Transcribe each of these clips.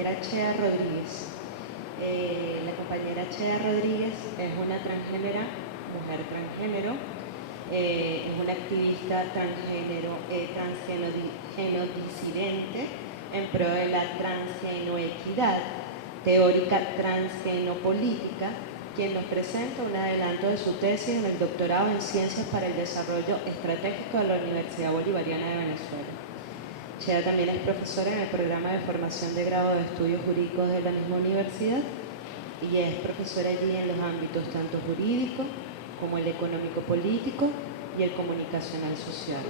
compañera Chea Rodríguez. La compañera Chea Rodríguez es una transgénera, mujer transgénero, es una activista transgénero, transgenodisidente en pro de la transgenoequidad, teórica transgenopolítica, quien nos presenta un adelanto de su tesis en el doctorado en Ciencias para el Desarrollo Estratégico de la Universidad Bolivariana de Venezuela. Chea también es profesora en el programa de formación de grado de estudios jurídicos de la misma universidad y es profesora allí en los ámbitos tanto jurídico como el económico-político y el comunicacional social,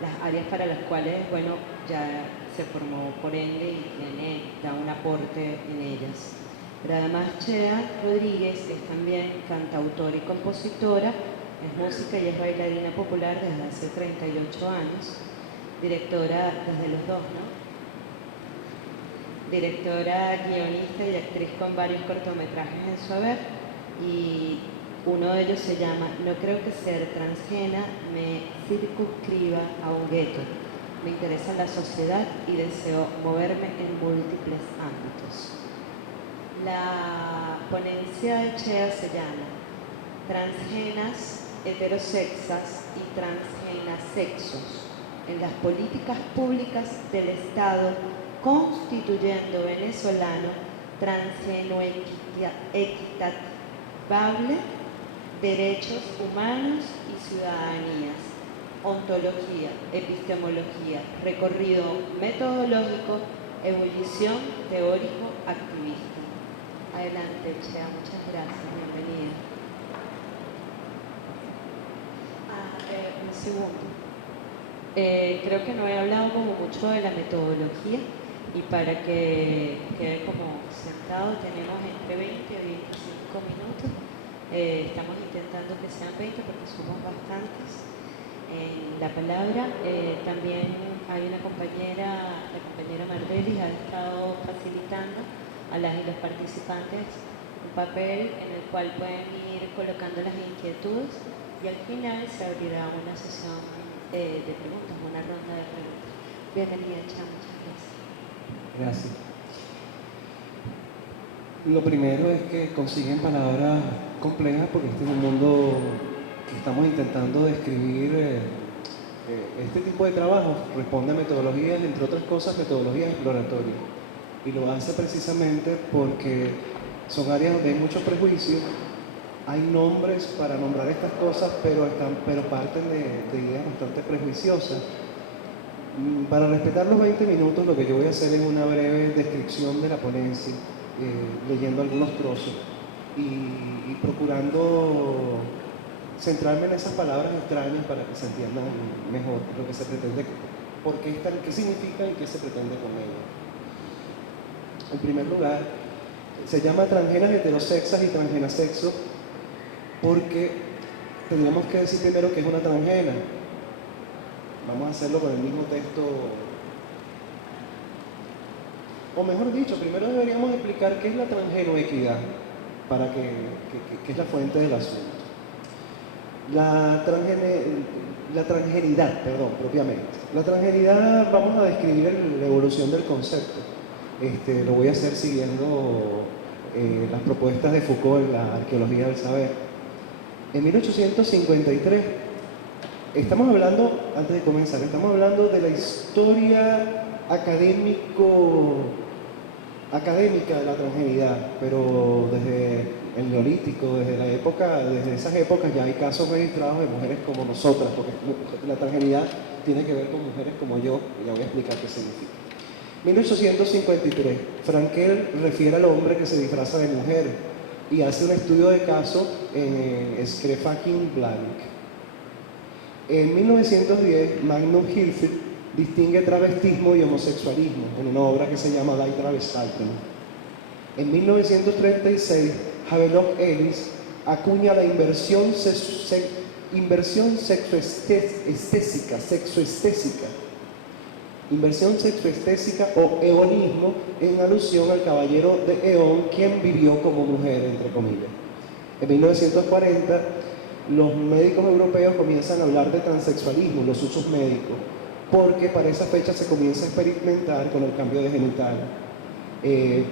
las áreas para las cuales, bueno, ya se formó por ende y da un aporte en ellas. Pero además Chea Rodríguez es también cantautora y compositora, es música y es bailarina popular desde hace 38 años, directora desde los dos, ¿no? Directora, guionista y actriz con varios cortometrajes en su haber, y uno de ellos se llama No creo que ser transgénera me circunscriba a un gueto. Me interesa la sociedad y deseo moverme en múltiples ámbitos. La ponencia de Chea se llama Transgenas, heterosexas y transgenasexos en las políticas públicas del Estado constituyendo venezolano transgenoequitable, derechos humanos y ciudadanías, ontología, epistemología, recorrido metodológico, ebullición teórico, activista. Adelante, Chea, muchas gracias, bienvenida. Un segundo. Creo que no he hablado como mucho de la metodología y para que quede como sentado tenemos entre 20 y 25 minutos. Estamos intentando que sean 20 porque somos bastantes en la palabra. También hay una compañera, la compañera Marbelis, ha estado facilitando a las y los participantes un papel en el cual pueden ir colocando las inquietudes y al final se abrirá una sesión de preguntas, una ronda de preguntas. Bienvenida, Chea, muchas gracias. Gracias. Lo primero es que consiguen palabras complejas porque este es un mundo que estamos intentando describir. Este tipo de trabajo responde a metodologías, entre otras cosas, metodologías exploratorias. Y lo hace precisamente porque son áreas donde hay mucho prejuicio. Hay nombres para nombrar estas cosas, pero parten de ideas bastante prejuiciosas. Para respetar los 20 minutos, lo que yo voy a hacer es una breve descripción de la ponencia, leyendo algunos trozos y procurando centrarme en esas palabras extrañas para que se entiendan mejor lo que se pretende, por qué están, qué significan y qué se pretende con ellas. En primer lugar, se llama transgenas heterosexas y transgenasexos porque tendríamos que decir primero que es una transgena. Vamos a hacerlo con el mismo texto. O mejor dicho, primero deberíamos explicar qué es la transgenoequidad, para que es la fuente del asunto. La transgenidad, propiamente. La transgenidad, vamos a describir la evolución del concepto. Lo voy a hacer siguiendo las propuestas de Foucault en la arqueología del saber. En 1853, estamos hablando, antes de comenzar, estamos hablando de la historia académica de la transgenidad, pero desde el Neolítico, desde esas épocas ya hay casos registrados de mujeres como nosotras, porque la transgenidad tiene que ver con mujeres como yo, y ya voy a explicar qué significa. 1853, Frankel refiere al hombre que se disfraza de mujer y hace un estudio de caso en Screfacking Blank. En 1910, Magnus Hirschfeld distingue travestismo y homosexualismo en una obra que se llama Die Travestalten. En 1936, Havelock Ellis acuña la inversión sexoestésica o eonismo en alusión al caballero de Eón, quien vivió como mujer, entre comillas. En 1940, los médicos europeos comienzan a hablar de transexualismo, los usos médicos, porque para esa fecha se comienza a experimentar con el cambio de genital.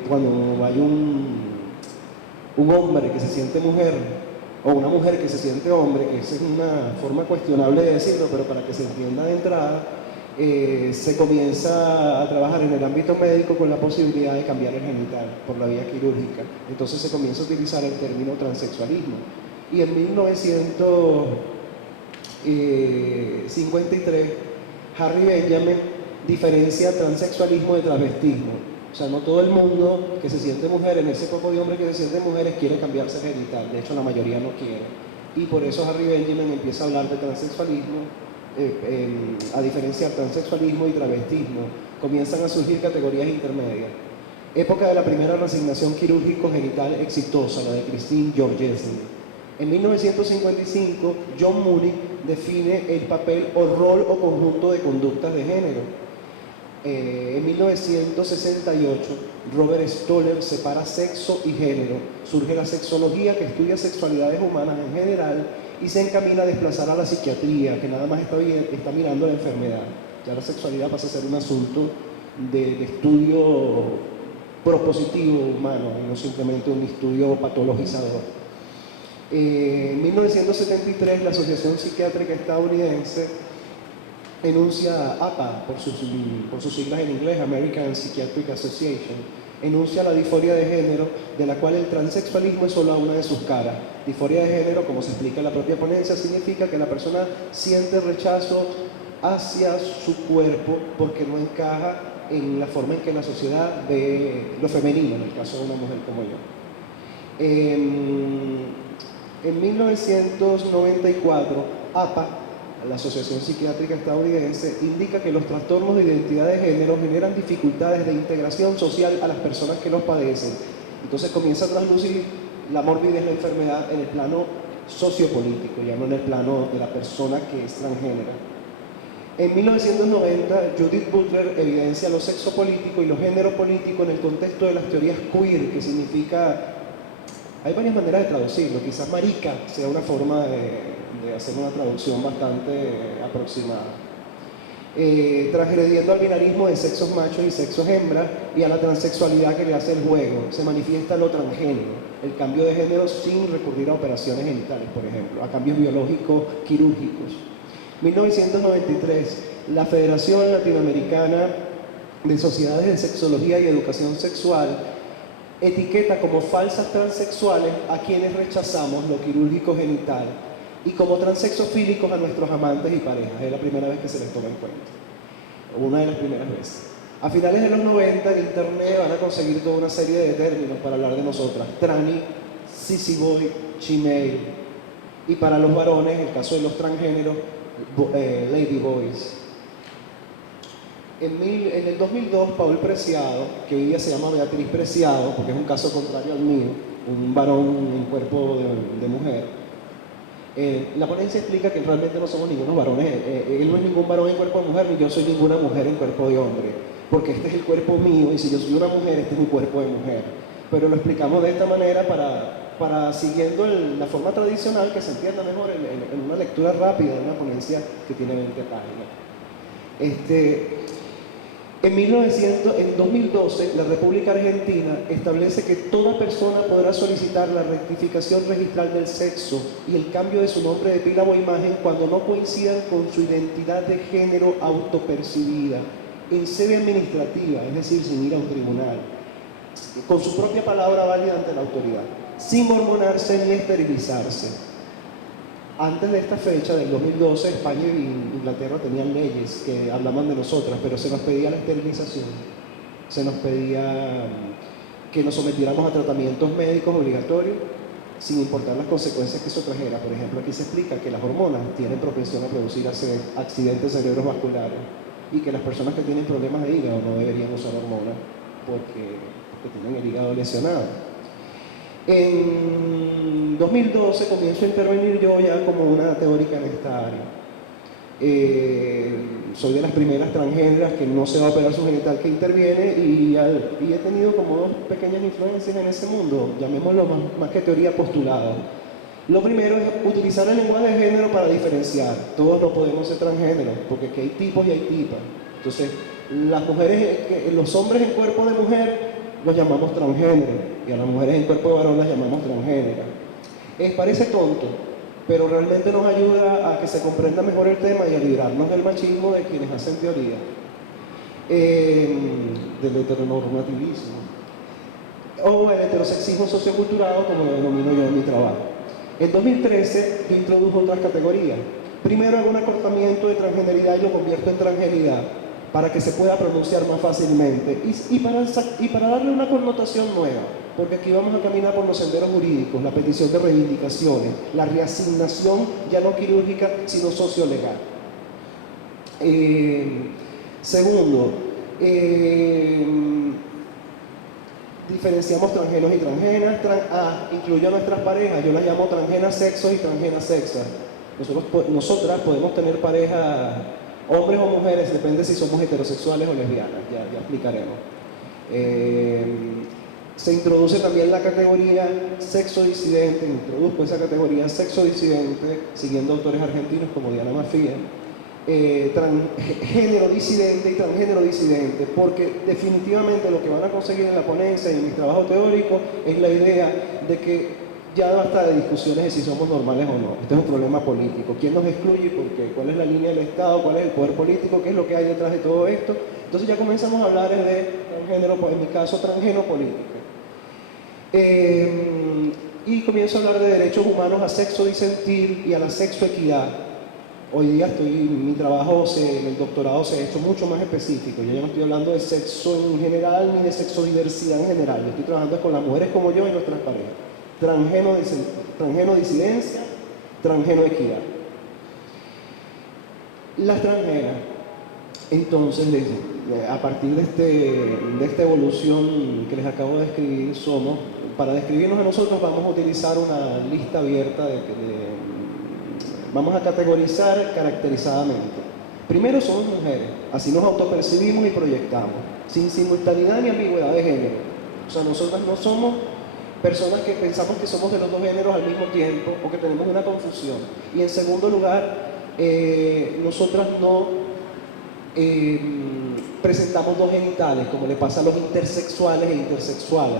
Cuando hay un hombre que se siente mujer o una mujer que se siente hombre, que esa es una forma cuestionable de decirlo, pero para que se entienda de entrada, se comienza a trabajar en el ámbito médico con la posibilidad de cambiar el genital por la vía quirúrgica. Entonces se comienza a utilizar el término transexualismo. Y en 1953, Harry Benjamin diferencia transexualismo de travestismo. O sea, no todo el mundo que se siente mujer, en ese grupo de hombres que se sienten mujeres, quiere cambiarse el genital. De hecho, la mayoría no quiere. Y por eso Harry Benjamin empieza a hablar de transexualismo, a diferenciar transexualismo y travestismo. Comienzan a surgir categorías intermedias. Época de la primera reasignación quirúrgico-genital exitosa, la de Christine Georgeson. En 1955, John Mooney define el papel o rol o conjunto de conductas de género. En 1968, Robert Stoller separa sexo y género. Surge la sexología, que estudia sexualidades humanas en general y se encamina a desplazar a la psiquiatría, que nada más está mirando la enfermedad. Ya la sexualidad pasa a ser un asunto de estudio propositivo humano y no simplemente un estudio patologizador. En 1973, la Asociación Psiquiátrica Estadounidense enuncia APA, por sus siglas en inglés, American Psychiatric Association, enuncia la disforia de género, de la cual el transexualismo es solo una de sus caras. Disforia de género, como se explica en la propia ponencia, significa que la persona siente rechazo hacia su cuerpo porque no encaja en la forma en que la sociedad ve lo femenino, en el caso de una mujer como yo. En 1994, APA, la Asociación Psiquiátrica Estadounidense, indica que los trastornos de identidad de género generan dificultades de integración social a las personas que los padecen. Entonces comienza a traslucir la morbidez, la enfermedad, en el plano sociopolítico, ya no en el plano de la persona que es transgénera. En 1990, Judith Butler evidencia lo sexopolítico y lo género político en el contexto de las teorías queer, que significa... Hay varias maneras de traducirlo, quizás marica sea una forma de hacer una traducción bastante aproximada. Transgrediendo al binarismo de sexos machos y sexos hembras y a la transexualidad que le hace el juego. Se manifiesta lo transgénero, el cambio de género sin recurrir a operaciones genitales, por ejemplo, a cambios biológicos quirúrgicos. 1993, la Federación Latinoamericana de Sociedades de Sexología y Educación Sexual etiqueta como falsas transexuales a quienes rechazamos lo quirúrgico genital y como transexofílicos a nuestros amantes y parejas. Es la primera vez que se les toma en cuenta. Una de las primeras veces. A finales de los 90 en internet van a conseguir toda una serie de términos para hablar de nosotras. Tranny, sissy boy, chimel. Y para los varones, en el caso de los transgéneros, lady boys. En el 2002, Paul Preciado, que hoy día se llama Beatriz Preciado, porque es un caso contrario al mío, un varón en cuerpo de mujer, la ponencia explica que realmente no somos ningunos varones, él no es ningún varón en cuerpo de mujer, ni yo soy ninguna mujer en cuerpo de hombre, porque este es el cuerpo mío, y si yo soy una mujer, este es mi cuerpo de mujer. Pero lo explicamos de esta manera para siguiendo la forma tradicional, que se entienda mejor en una lectura rápida de una ponencia que tiene 20 páginas. En 2012, la República Argentina establece que toda persona podrá solicitar la rectificación registral del sexo y el cambio de su nombre de pila o imagen cuando no coincidan con su identidad de género autopercibida, en sede administrativa, es decir, sin ir a un tribunal, con su propia palabra válida ante la autoridad, sin hormonarse ni esterilizarse. Antes de esta fecha, del 2012, España y Inglaterra tenían leyes que hablaban de nosotras, pero se nos pedía la esterilización, se nos pedía que nos sometiéramos a tratamientos médicos obligatorios, sin importar las consecuencias que eso trajera. Por ejemplo, aquí se explica que las hormonas tienen propensión a producir accidentes cerebrovasculares y que las personas que tienen problemas de hígado no deberían usar hormonas porque tienen el hígado lesionado. En 2012 comienzo a intervenir yo ya como una teórica en esta área. Soy de las primeras transgéneras que no se va a operar su genital que interviene y he tenido como dos pequeñas influencias en ese mundo, llamémoslo más que teoría postulada. Lo primero es utilizar el lenguaje de género para diferenciar. Todos no podemos ser transgéneros, porque hay tipos y hay tipas. Entonces, los hombres en cuerpo de mujer los llamamos transgénero y a las mujeres en cuerpo de varón las llamamos transgénera. Parece tonto, pero realmente nos ayuda a que se comprenda mejor el tema y a librarnos del machismo de quienes hacen teoría, del heteronormativismo o el heterosexismo sociocultural, como lo denomino yo en mi trabajo. En 2013 yo introdujo otras categorías. Primero hago un acortamiento de transgeneridad y lo convierto en transgeridad para que se pueda pronunciar más fácilmente y para darle una connotación nueva, porque aquí vamos a caminar por los senderos jurídicos, la petición de reivindicaciones, la reasignación ya no quirúrgica sino sociolegal. Segundo, diferenciamos transgenos y transgenas, incluyo a nuestras parejas, yo las llamo transgenas sexos y transgenas sexas. Nosotras podemos tener parejas, hombres o mujeres, depende si somos heterosexuales o lesbianas, ya explicaremos. Se introduce también la categoría sexo disidente, introduzco esa categoría sexo disidente, siguiendo autores argentinos como Diana Mafia, género disidente y transgénero disidente, porque definitivamente lo que van a conseguir en la ponencia y en mi trabajo teórico es la idea de que ya basta de discusiones de si somos normales o no. Este es un problema político. ¿Quién nos excluye? ¿Por qué? ¿Cuál es la línea del Estado? ¿Cuál es el poder político? ¿Qué es lo que hay detrás de todo esto? Entonces ya comenzamos a hablar de transgénero, en mi caso transgenopolítica. Y comienzo a hablar de derechos humanos a sexo disentir y a la sexoequidad. Hoy día mi trabajo en el doctorado se ha hecho mucho más específico. Yo ya no estoy hablando de sexo en general ni de sexodiversidad en general. Yo estoy trabajando con las mujeres como yo y nuestras parejas. Transgenodisidencia, transgenoequidad. Las transgenas, entonces, a partir de esta evolución que les acabo de describir, para describirnos a nosotros vamos a utilizar una lista abierta vamos a categorizar caracterizadamente. Primero somos mujeres, así nos autopercibimos y proyectamos, sin simultaneidad ni ambigüedad de género. O sea, nosotras no somos personas que pensamos que somos de los dos géneros al mismo tiempo o que tenemos una confusión. Y en segundo lugar, nosotras no presentamos dos genitales, como le pasa a los intersexuales e intersexuales,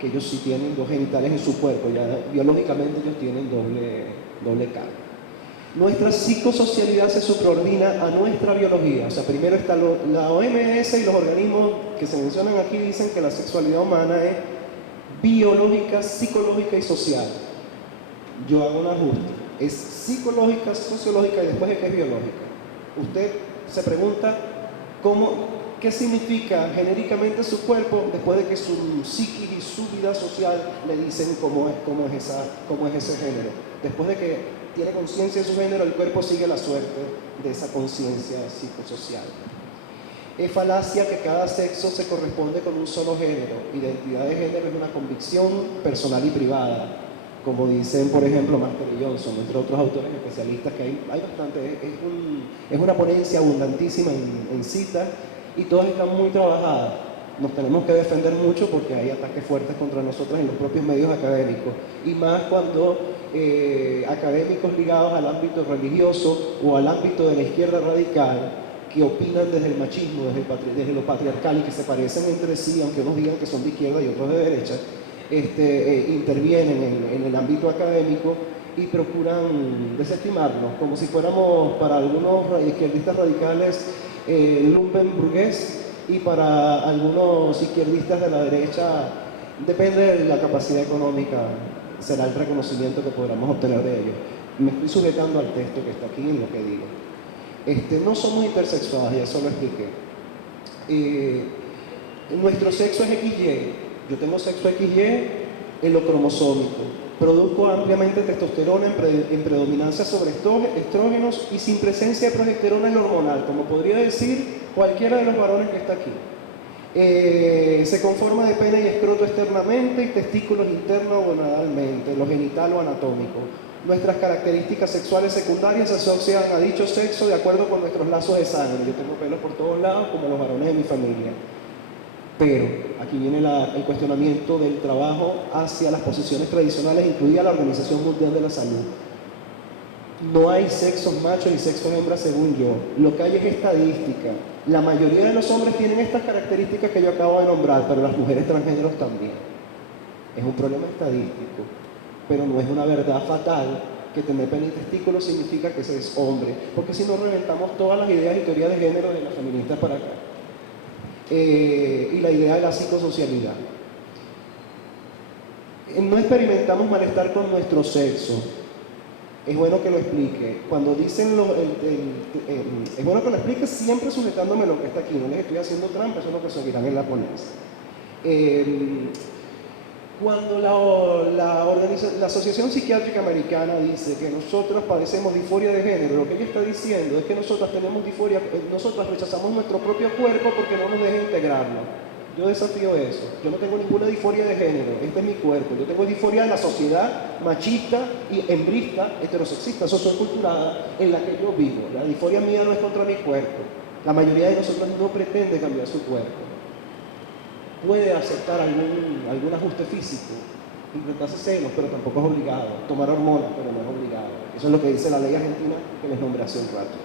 que ellos sí tienen dos genitales en su cuerpo, ya biológicamente ellos tienen doble carga. Nuestra psicosocialidad se subordina a nuestra biología. O sea, primero está la OMS y los organismos que se mencionan aquí dicen que la sexualidad humana es biológica, psicológica y social. Yo hago un ajuste. Es psicológica, sociológica y después de que es biológica. Usted se pregunta qué significa genéricamente su cuerpo después de que su psiquis y su vida social le dicen cómo es ese género. Después de que tiene conciencia de su género, el cuerpo sigue la suerte de esa conciencia psicosocial. Es falacia que cada sexo se corresponde con un solo género. Identidad de género es una convicción personal y privada, como dicen, por ejemplo, Master y Johnson, entre otros autores especialistas, que hay bastante. Es una ponencia abundantísima en citas y todas están muy trabajadas. Nos tenemos que defender mucho porque hay ataques fuertes contra nosotros en los propios medios académicos, y más cuando académicos ligados al ámbito religioso o al ámbito de la izquierda radical, que opinan desde el machismo, desde lo patriarcal y que se parecen entre sí, aunque unos digan que son de izquierda y otros de derecha, intervienen en el ámbito académico y procuran desestimarnos, como si fuéramos para algunos izquierdistas radicales lumpenburgués, y para algunos izquierdistas de la derecha, depende de la capacidad económica, será el reconocimiento que podamos obtener de ellos. Me estoy sujetando al texto que está aquí en lo que digo. No somos intersexuales, ya eso lo expliqué. Nuestro sexo es XY. Yo tengo sexo XY en lo cromosómico. Produzco ampliamente testosterona en predominancia sobre estrógenos y sin presencia de progesterona en lo hormonal, como podría decir cualquiera de los varones que está aquí. Se conforma de pene y escroto externamente y testículos internos o gonadalmente, lo genital o anatómico. Nuestras características sexuales secundarias se asocian a dicho sexo de acuerdo con nuestros lazos de sangre. Yo tengo pelos por todos lados, como los varones de mi familia. Pero aquí viene el cuestionamiento del trabajo hacia las posiciones tradicionales, incluida la Organización Mundial de la Salud. No hay sexos machos y sexos hembras según yo. Lo que hay es estadística. La mayoría de los hombres tienen estas características que yo acabo de nombrar, pero las mujeres transgéneros también. Es un problema estadístico, pero no es una verdad fatal que tener pene y testículos significa que se es hombre, porque si no reventamos todas las ideas y teorías de género de las feministas para acá. Y la idea de la psicosocialidad. No experimentamos malestar con nuestro sexo. Es bueno que lo explique. Cuando dicen es bueno que lo explique siempre sujetándome lo que está aquí. No les estoy haciendo trampa, eso es lo que seguirán en la ponencia. Cuando la Asociación Psiquiátrica Americana dice que nosotros padecemos disforia de género, lo que ella está diciendo es que nosotros tenemos disforia, nosotros rechazamos nuestro propio cuerpo porque no nos deja integrarlo. Yo desafío eso. Yo no tengo ninguna disforia de género, este es mi cuerpo. Yo tengo disforia de la sociedad machista y hembrista, heterosexista, socioculturada en la que yo vivo. La disforia mía no es contra mi cuerpo. La mayoría de nosotros no pretende cambiar su cuerpo. Puede aceptar algún ajuste físico, implantarse senos, pero tampoco es obligado. Tomar hormonas, pero no es obligado. Eso es lo que dice la ley argentina que les nombré hace un rato.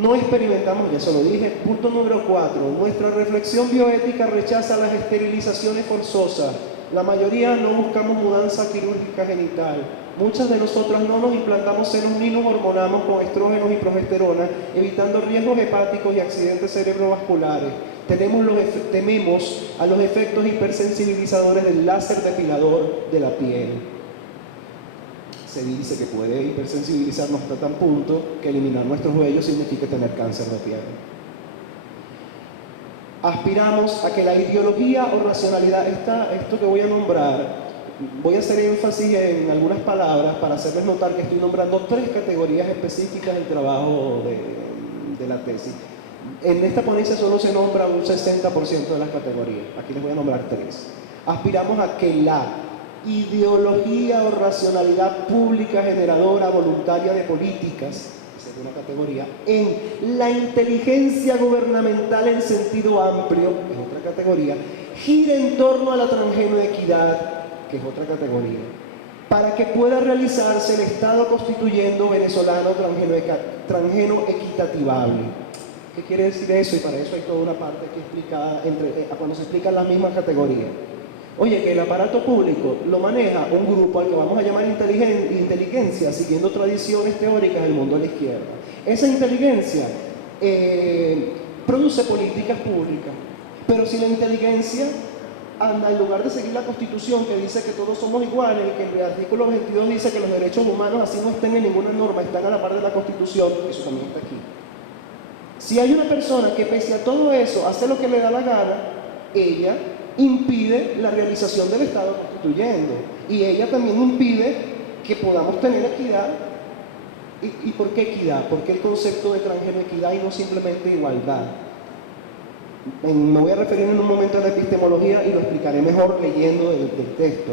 No experimentamos, ya se lo dije. Punto número 4. Nuestra reflexión bioética rechaza las esterilizaciones forzosas. La mayoría no buscamos mudanza quirúrgica genital. Muchas de nosotras no nos implantamos senos ni nos hormonamos con estrógenos y progesterona, evitando riesgos hepáticos y accidentes cerebrovasculares. Tememos a los efectos hipersensibilizadores del láser depilador de la piel. Se dice que puede hipersensibilizarnos hasta tal punto que eliminar nuestros vellos significa tener cáncer de piel. Aspiramos a que la ideología o racionalidad, esto que voy a nombrar, voy a hacer énfasis en algunas palabras para hacerles notar que estoy nombrando 3 categorías específicas del trabajo de la tesis. En esta ponencia solo se nombra un 60% de las categorías. Aquí les voy a nombrar 3. Aspiramos a que la ideología o racionalidad pública generadora voluntaria de políticas, esa es una categoría, en la inteligencia gubernamental en sentido amplio, que es otra categoría, gire en torno a la transgenoequidad, que es otra categoría, para que pueda realizarse el Estado constituyendo venezolano transgeno-equitativable. ¿Qué quiere decir eso? Y para eso hay toda una parte aquí explicada cuando se explican las mismas categorías. Oye, que el aparato público lo maneja un grupo al que vamos a llamar inteligencia, siguiendo tradiciones teóricas del mundo de la izquierda. Esa inteligencia produce políticas públicas, pero si la inteligencia anda, en lugar de seguir la Constitución que dice que todos somos iguales y que el artículo 22 dice que los derechos humanos así no estén en ninguna norma, están a la par de la Constitución, eso también está aquí. Si hay una persona que pese a todo eso hace lo que le da la gana, ella impide la realización del Estado constituyendo y ella también impide que podamos tener equidad. ¿Y por qué equidad? ¿Por qué el concepto de transgenoequidad y no simplemente igualdad? Me voy a referir en un momento a la epistemología y lo explicaré mejor leyendo del texto.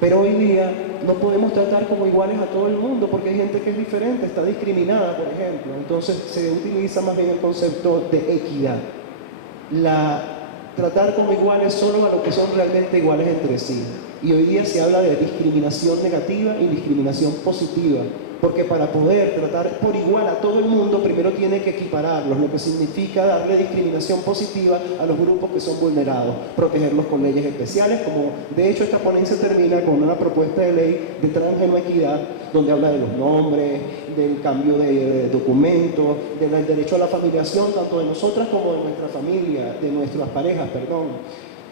Pero hoy día no podemos tratar como iguales a todo el mundo porque hay gente que es diferente, está discriminada, por ejemplo. Entonces se utiliza más bien el concepto de equidad. Tratar como iguales solo a los que son realmente iguales entre sí. Y hoy día se habla de discriminación negativa y discriminación positiva, porque para poder tratar por igual a todo el mundo, primero tiene que equipararlos, lo que significa darle discriminación positiva a los grupos que son vulnerados, protegerlos con leyes especiales, como de hecho esta ponencia termina con una propuesta de ley de transgenoequidad, donde habla de los nombres, del cambio de documentos, del derecho a la familiación, tanto de nosotras como de nuestra familia, de nuestras parejas, perdón.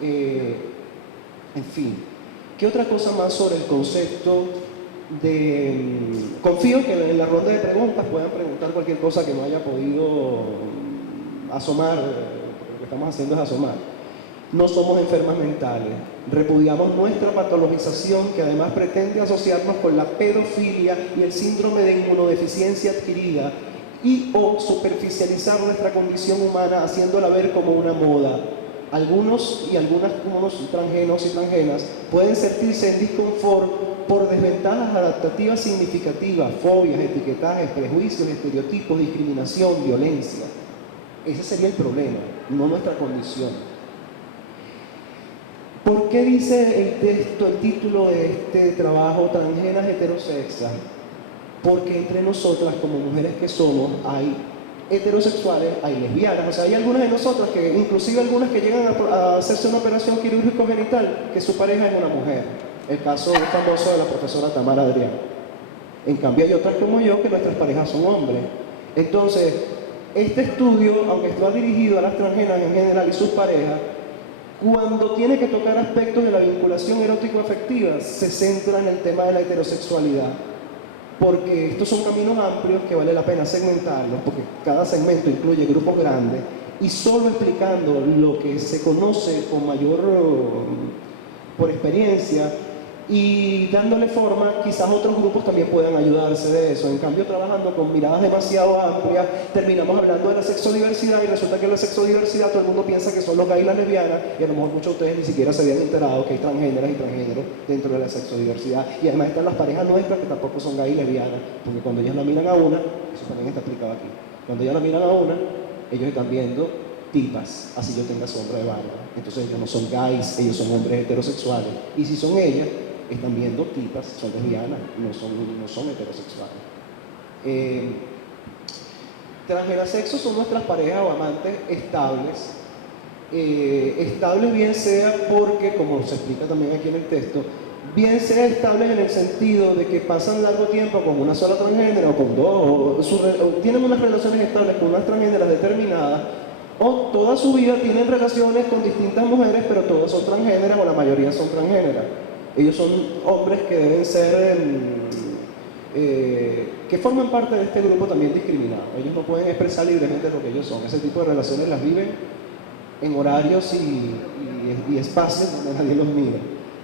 En fin, ¿qué otra cosa más sobre el concepto confío que en la ronda de preguntas puedan preguntar cualquier cosa que no haya podido asomar, porque lo que estamos haciendo es asomar. No somos enfermas mentales, repudiamos nuestra patologización que además pretende asociarnos con la pedofilia y el síndrome de inmunodeficiencia adquirida y o superficializar nuestra condición humana haciéndola ver como una moda. Algunos y algunas, unos transgenos y transgenas, pueden sentirse en disconfort por desventajas adaptativas significativas, fobias, etiquetajes, prejuicios, estereotipos, discriminación, violencia. Ese sería el problema, no nuestra condición. ¿Por qué dice el texto, el título de este trabajo, transgenas heterosexas? Porque entre nosotras, como mujeres que somos, hay heterosexuales, hay lesbianas, o sea, hay algunas de nosotras que, inclusive algunas que llegan a hacerse una operación quirúrgico-genital, que su pareja es una mujer. El caso famoso de la profesora Tamara Adrián. En cambio hay otras como yo que nuestras parejas son hombres. Entonces, este estudio, aunque está dirigido a las transgéneras en general y sus parejas, cuando tiene que tocar aspectos de la vinculación erótico-afectiva, se centra en el tema de la heterosexualidad. Porque estos son caminos amplios que vale la pena segmentarlos, porque cada segmento incluye grupos grandes, y solo explicando lo que se conoce con mayor, por experiencia, y dándole forma, quizás otros grupos también puedan ayudarse de eso. En cambio, trabajando con miradas demasiado amplias, terminamos hablando de la sexodiversidad y resulta que la sexodiversidad todo el mundo piensa que son los gays y las lesbianas, y a lo mejor muchos de ustedes ni siquiera se habían enterado que hay transgéneras y transgéneros dentro de la sexodiversidad. Y además están las parejas nuestras que tampoco son gays y lesbianas, porque cuando ellas la miran a una, eso también está explicado aquí, cuando ellas la miran a una, ellos están viendo tipas, así yo tenga sombra de barba. Entonces ellos no son gays, ellos son hombres heterosexuales. Y si son ellas, están viendo tipas, son lesbianas, no son heterosexuales. Transgenasexos son nuestras parejas o amantes estables. Estables bien sea porque, como se explica también aquí en el texto, bien sea estables en el sentido de que pasan largo tiempo con una sola transgénera o con dos, o tienen unas relaciones estables con unas transgéneras determinadas, o toda su vida tienen relaciones con distintas mujeres, pero todas son transgéneras o la mayoría son transgéneras. Ellos son hombres que deben ser, que forman parte de este grupo también discriminado. Ellos no pueden expresar libremente lo que ellos son. Ese tipo de relaciones las viven en horarios y espacios donde nadie los mira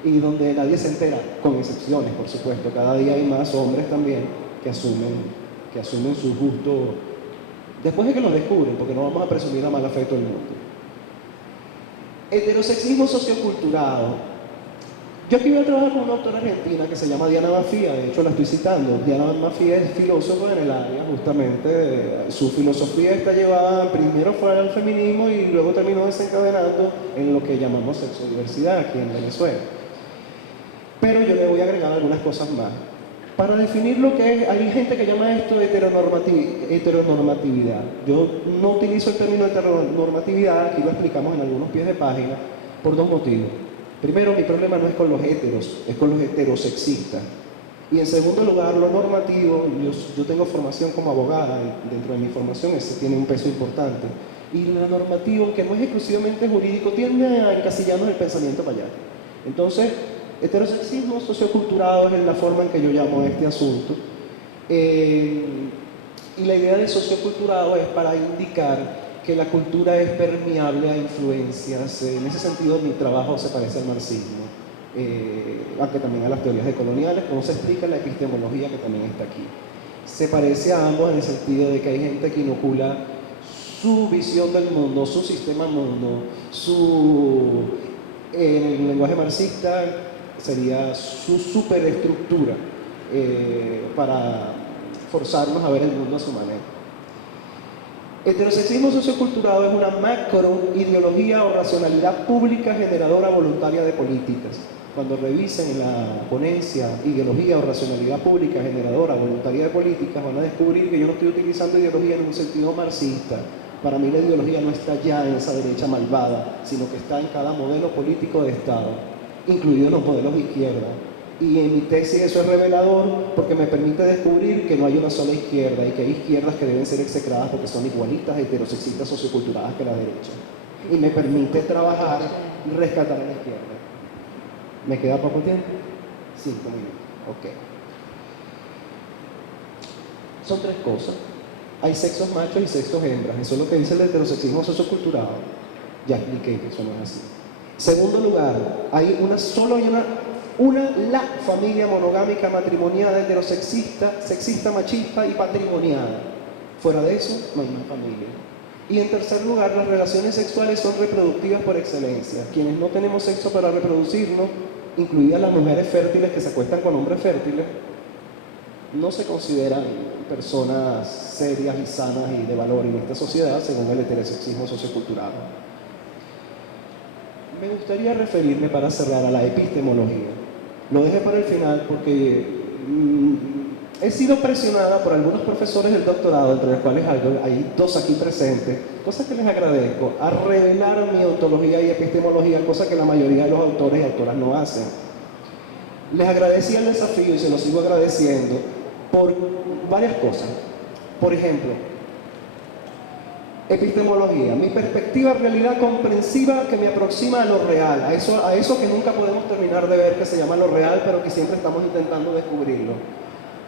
y donde nadie se entera, con excepciones, por supuesto. Cada día hay más hombres también que asumen sus gustos después de que los descubren, porque no vamos a presumir a mal afecto del mundo. Heterosexismo socioculturado. Yo aquí voy a trabajar con una autora argentina que se llama Diana Mafia, de hecho la estoy citando. Diana Mafia es filósofa en el área, justamente. Su filosofía está llevada, primero fue al feminismo y luego terminó desencadenando en lo que llamamos sexodiversidad aquí en Venezuela. Pero yo le voy a agregar algunas cosas más. Para definir lo que es, hay gente que llama esto heteronormatividad. Yo no utilizo el término heteronormatividad, aquí lo explicamos en algunos pies de página, por dos motivos. Primero, mi problema no es con los heteros, es con los heterosexistas. Y en segundo lugar, lo normativo, yo tengo formación como abogada, dentro de mi formación ese tiene un peso importante. Y lo normativo, aunque no es exclusivamente jurídico, tiende a encasillarnos el pensamiento para allá. Entonces, heterosexismo socioculturado es la forma en que yo llamo este asunto. Y la idea de socioculturado es para indicar que la cultura es permeable a influencias. En ese sentido, mi trabajo se parece al marxismo, aunque también a las teorías decoloniales, como se explica en la epistemología que también está aquí. Se parece a ambos en el sentido de que hay gente que inocula su visión del mundo, su sistema mundo, en el lenguaje marxista sería su superestructura para forzarnos a ver el mundo a su manera. Heterosexismo socioculturado es una macroideología o racionalidad pública generadora voluntaria de políticas. Cuando revisen la ponencia ideología o racionalidad pública generadora voluntaria de políticas, van a descubrir que yo no estoy utilizando ideología en un sentido marxista. Para mí la ideología no está ya en esa derecha malvada, sino que está en cada modelo político de Estado, incluidos los modelos de izquierda. Y en mi tesis eso es revelador porque me permite descubrir que no hay una sola izquierda y que hay izquierdas que deben ser execradas porque son igualistas, heterosexistas, socioculturales que la derecha. Y me permite trabajar y rescatar a la izquierda. ¿Me queda poco tiempo? 5 minutos. Ok. Son tres cosas. Hay sexos machos y sexos hembras. Eso es lo que dice el heterosexismo sociocultural. Ya expliqué que eso no es así. Segundo lugar, hay la familia monogámica matrimoniada heterosexista, sexista, machista y patrimoniada. Fuera de eso, no hay una familia. Y en tercer lugar, las relaciones sexuales son reproductivas por excelencia. Quienes no tenemos sexo para reproducirnos, incluidas las mujeres fértiles que se acuestan con hombres fértiles, no se consideran personas serias y sanas y de valor en esta sociedad según el heterosexismo sociocultural. Me gustaría referirme para cerrar a la epistemología. Lo dejé para el final porque he sido presionada por algunos profesores del doctorado, entre los cuales hay dos aquí presentes, cosas que les agradezco, a revelar mi ontología y epistemología, cosa que la mayoría de los autores y autoras no hacen. Les agradecí el desafío y se lo sigo agradeciendo por varias cosas. Por ejemplo, epistemología, mi perspectiva realidad comprensiva que me aproxima a lo real, a eso que nunca podemos terminar de ver, que se llama lo real, pero que siempre estamos intentando descubrirlo.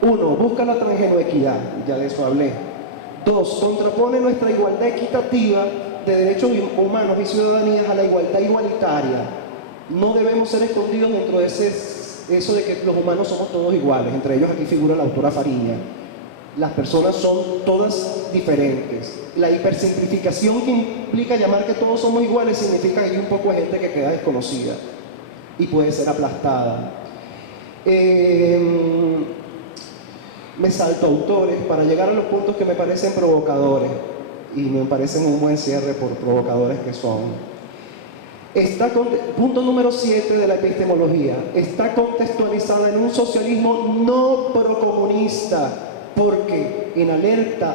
1. Busca la transgenoequidad, ya de eso hablé. 2. Contrapone nuestra igualdad equitativa de derechos humanos y ciudadanías a la igualdad igualitaria. No debemos ser escondidos dentro de eso de que los humanos somos todos iguales. Entre ellos aquí figura la autora Fariña. Las personas son todas diferentes. La hipersimplificación que implica llamar que todos somos iguales significa que hay un poco de gente que queda desconocida y puede ser aplastada. Me salto autores para llegar a los puntos que me parecen provocadores y me parecen un buen cierre por provocadores que son. Punto número 7 de la epistemología. Está contextualizada en un socialismo no procomunista porque en alerta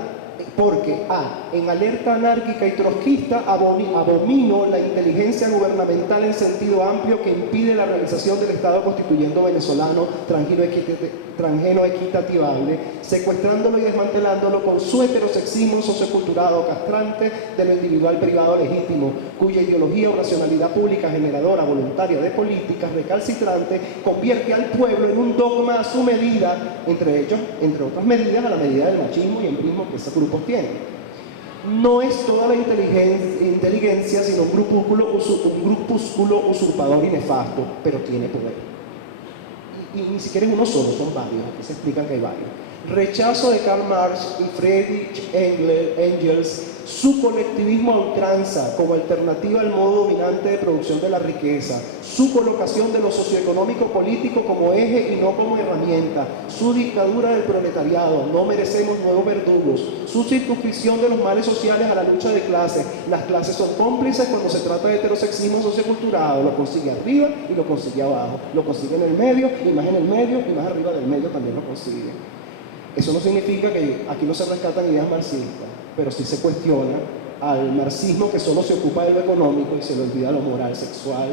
anárquica y trotskista abomino la inteligencia gubernamental en sentido amplio que impide la realización del Estado constituyendo venezolano transgeno equitativable, secuestrándolo y desmantelándolo con su heterosexismo socioculturado castrante de lo individual privado legítimo, cuya ideología o racionalidad pública generadora voluntaria de políticas recalcitrantes convierte al pueblo en un dogma a su medida, entre otras medidas, a la medida del machismo y embrismo que esos grupos tienen. No es toda la inteligencia, sino un grupúsculo usurpador y nefasto, pero tiene poder. Y ni siquiera es uno solo, son varios, aquí se explican que hay varios. Rechazo de Karl Marx y Friedrich Engels, su colectivismo a ultranza como alternativa al modo dominante de producción de la riqueza, su colocación de lo socioeconómico político como eje y no como herramienta, su dictadura del proletariado, no merecemos nuevos verdugos, su circunscripción de los males sociales a la lucha de clases. Las clases son cómplices cuando se trata de heterosexismo socioculturado, lo consigue arriba y lo consigue abajo, lo consigue en el medio y más en el medio y más arriba del medio también lo consigue. Eso no significa que aquí no se rescatan ideas marxistas, pero sí se cuestiona al marxismo que solo se ocupa de lo económico y se le olvida lo moral, sexual.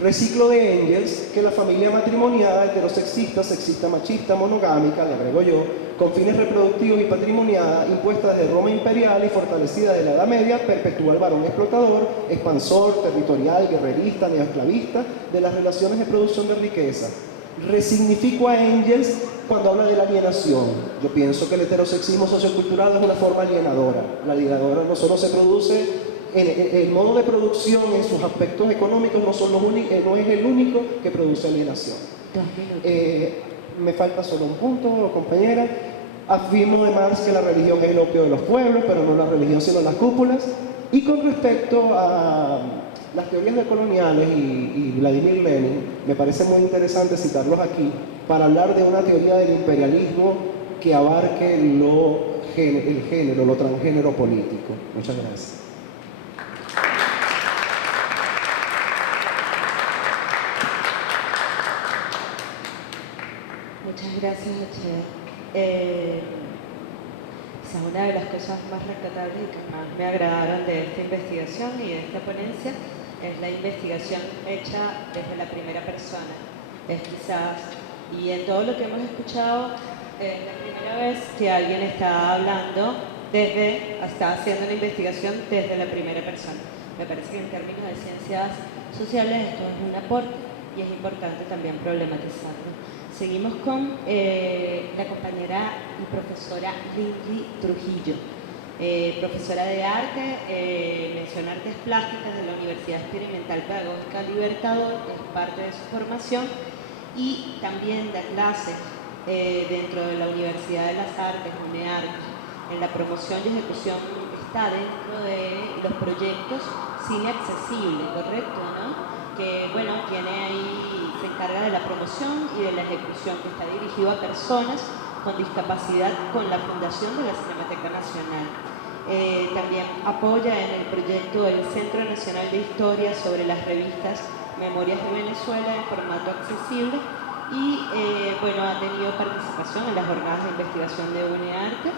Reciclo de Engels que la familia matrimoniada, heterosexista, sexista, machista, monogámica, le agrego yo, con fines reproductivos y patrimoniada, impuesta desde Roma imperial y fortalecida desde la Edad Media, perpetúa al varón explotador, expansor, territorial, guerrerista, neoesclavista de las relaciones de producción de riqueza. Resignifico a Engels cuando habla de la alienación. Yo pienso que el heterosexismo sociocultural es una forma alienadora. La alienadora no solo se produce el modo de producción en sus aspectos económicos, no es el único que produce alienación. 2 minutos. Me falta solo un punto, compañera. Afirmo de Marx que la religión es el opio de los pueblos, pero no la religión sino las cúpulas. Y con respecto a las teorías decoloniales y Vladimir Lenin, me parece muy interesante citarlos aquí para hablar de una teoría del imperialismo que abarque el género, lo transgénero político. Muchas gracias. Muchas gracias, quizás una de las cosas más rescatables y que más me agradaron de esta investigación y de esta ponencia es la investigación hecha desde la primera persona. Es quizás, y en todo lo que hemos escuchado, es la primera vez que alguien está hablando está haciendo una investigación desde la primera persona. Me parece que en términos de ciencias sociales esto es un aporte y es importante también problematizarlo. Seguimos con la compañera y profesora Lindsay Trujillo, profesora de arte, mención artes plásticas de la Universidad Experimental Pedagógica Libertador, es parte de su formación, y también da clases dentro de la Universidad de las Artes, UNEARTS, en la promoción y ejecución. Está dentro de los proyectos Cine Accesible, ¿correcto? ¿No? Que, bueno, se encarga de la promoción y de la ejecución, que está dirigido a personas con discapacidad con la Fundación de la Cinemateca Nacional. También apoya en el proyecto del Centro Nacional de Historia sobre las revistas Memorias de Venezuela en formato accesible y bueno, ha tenido participación en las jornadas de investigación de UNEARTE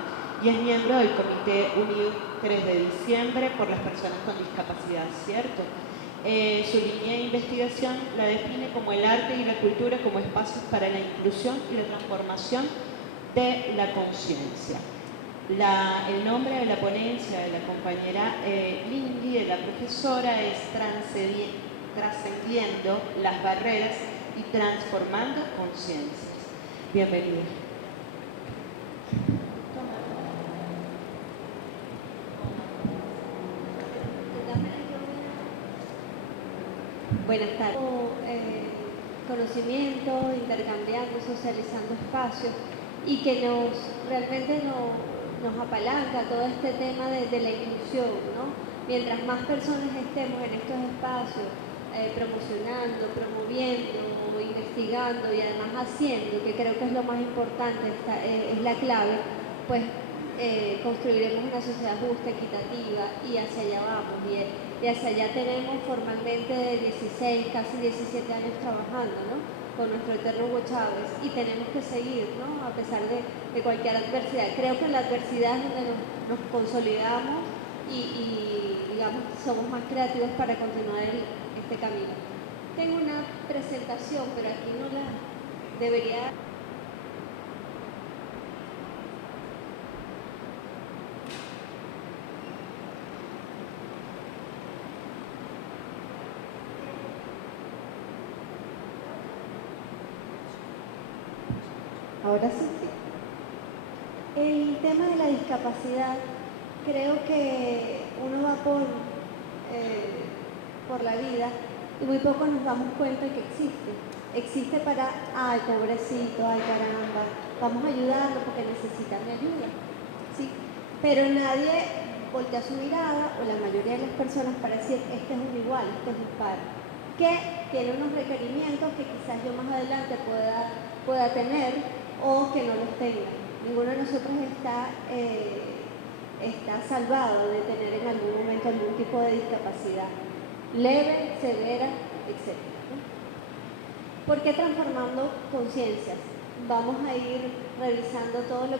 y es miembro del Comité Unido 3 de diciembre por las personas con discapacidad, ¿cierto? Su línea de investigación la define como el arte y la cultura como espacios para la inclusión y la transformación de la conciencia. El nombre de la ponencia de la compañera Lindy, de la profesora, es Trascendiendo las barreras y transformando conciencias. Bienvenida. Buenas tardes. Conocimiento, intercambiando, socializando espacios y que realmente nos apalanca todo este tema de la inclusión, ¿no? Mientras más personas estemos en estos espacios, promocionando, promoviendo, investigando y además haciendo, que creo que es lo más importante, es la clave, pues construiremos una sociedad justa, equitativa, y hacia allá vamos. Y hacia allá tenemos formalmente de 16, casi 17 años trabajando, ¿no?, con nuestro eterno Hugo Chávez, y tenemos que seguir, ¿no?, a pesar de cualquier adversidad. Creo que en la adversidad es donde nos consolidamos y digamos, somos más creativos para continuar este camino. Tengo una presentación, pero aquí no la debería... Ahora sí. El tema de la discapacidad, creo que uno va por la vida y muy poco nos damos cuenta que existe. Existe para, ay, pobrecito, ay, caramba, vamos a ayudarlo porque necesita mi ayuda, ¿sí? Pero nadie voltea su mirada, o la mayoría de las personas, para decir, este es un igual, este es un par, que tiene unos requerimientos que quizás yo más adelante pueda tener, o que no los tenga. Ninguno de nosotros está salvado de tener en algún momento algún tipo de discapacidad, leve, severa, etc. ¿Por qué transformando conciencias? Vamos a ir revisando todo lo que